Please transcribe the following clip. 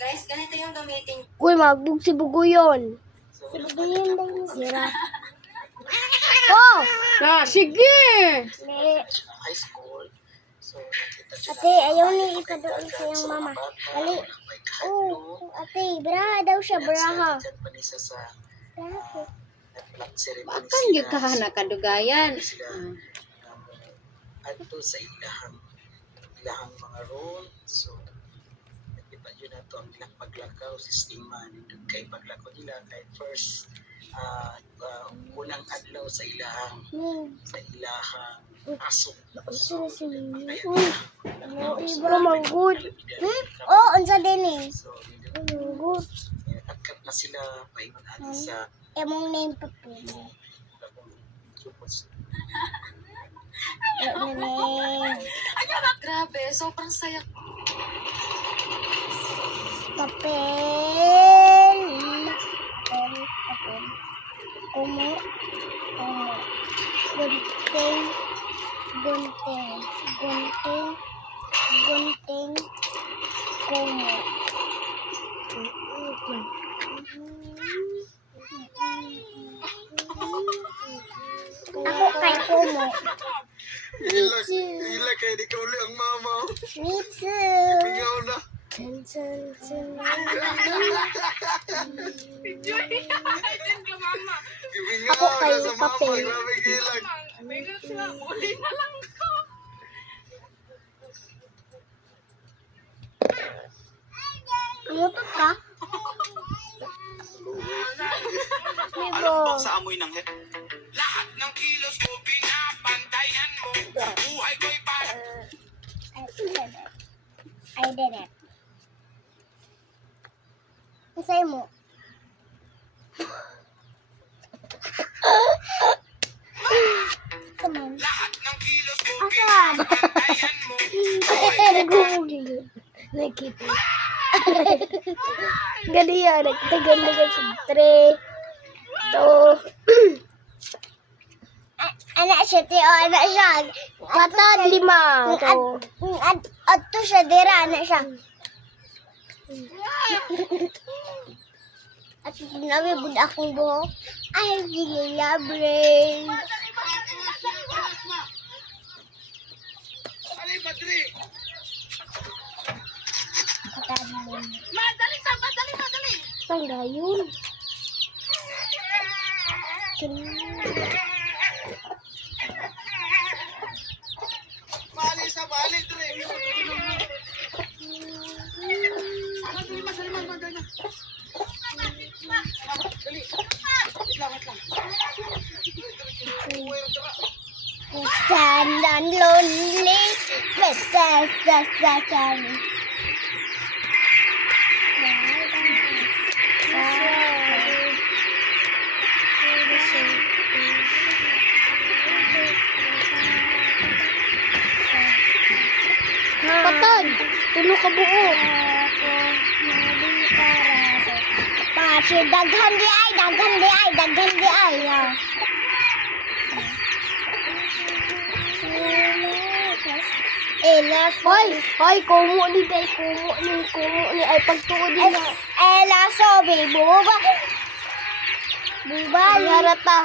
Guys, ganito yung gamitin. Uy, magbog si Bugoyon. So, Si Bugoyon dahil sira. Oh! Ah, sige! high school. So, nakita siya Ate, ayaw ni ipadoon sa iyong mama. Dali. Oh, ate, braha daw siya, braha. Diyan pa ni sa Braha. black ceremony Bakang yung kahana kadugayan. sila adto sa ilahang mga role. So, nakita yun na ito ang ilang paglakaw, sistema nito kay paglakaw nila kay first unang adlaw sa ilahang aso. Sino si Mimi? Kaya Uy, iba manggod. Oh, unsa din eh. so, Manggod. nagkat na sila paingon ani sa Emong name pa po. supos. Grabe, sobrang saya. Papel. Kumo. Gunting. Kumo. Ako kay Kumo. Ila kay di ka uli ang mama. Mitsu. Mingaw na. Chan, chan, chan. Mingaw Ako kay na sa mama. papel. Grabe gilag. Umutot ka? Alam mo bang sa amoy ng lahat ng kilos ko pinapantayan mo. Buhay ko'y I did it. Isay mo. Come on. lahat ng kilos ko Asan? pinapantayan mo. Nag-google. Nakita. Ganyan. Nagtagal sa 3, 2. Anak siya, tiyo. Anak siya. Patad 5. Ato siya, dira. Anak siya. At sinabi bud akong buhok. Ay, ginilabring. Alay, Padre! Patadlim. Madali! Saan gayon? Bali sa bali, Dre! Sad and lonely, but sad. Patod, tulo ka buo. Pati daghan di ay. Hoy, kumo ni ay pagtuod din na. Ela, sobe, buba. Buba, harata.